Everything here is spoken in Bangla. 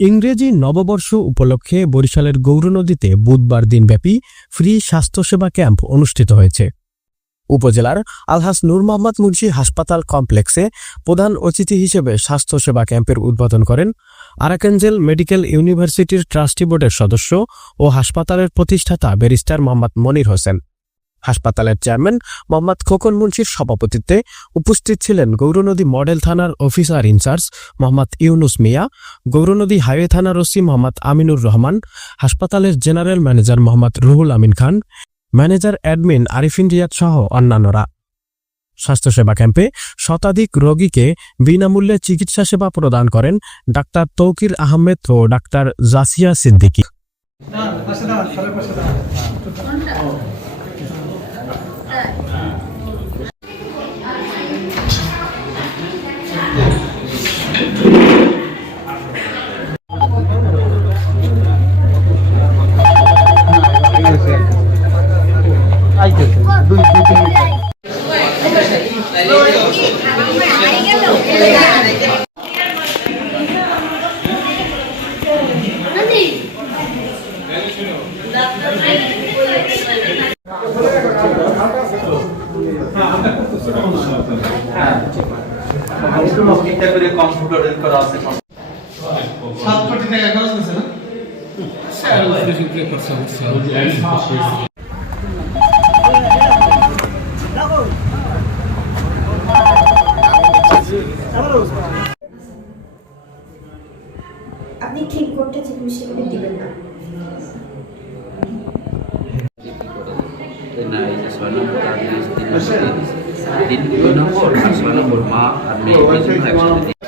ইংরেজি নববর্ষ উপলক্ষে বরিশালের গৌরনদীতে বুধবার দিনব্যাপী ফ্রি স্বাস্থ্যসেবা ক্যাম্প অনুষ্ঠিত হয়েছে। উপজেলার আলহাজ নূর মোহাম্মদ মুন্সি হাসপাতাল কমপ্লেক্সে প্রধান অতিথি হিসেবে স্বাস্থ্যসেবা ক্যাম্পের উদ্বোধন করেন আরাকানজেল মেডিকেল ইউনিভার্সিটির ট্রাস্টি বোর্ডের সদস্য ও হাসপাতালের প্রতিষ্ঠাতা ব্যারিস্টার মোহাম্মদ মনির হোসেন। হাসপাতালের চেয়ারম্যান মোহাম্মদ খোকন মুন্সির সভাপতিত্বে উপস্থিত ছিলেন গৌরনদী মডেল থানার অফিসার ইনচার্জ মোহাম্মদ ইউনুস মিয়া, গৌরনদী হাইওয়ে থানার ওসি মোহাম্মদ আমিনুর রহমান, হাসপাতালের general manager Mohammad Ruhul Amin Khan, manager admin Arifin Riyad সহ অন্যান্যরা। স্বাস্থ্যসেবা ক্যাম্পে শতাধিক রোগীকে বিনামূল্যে চিকিৎসা সেবা প্রদান করেন ডাক্তার তৌকির আহমেদ ও ডাক্তার জাসিয়া সিদ্দিকী। আপনি ঠিক করতে চিকিৎসা করে দিবেন না। তিন নম্বর মা আর মেয়ে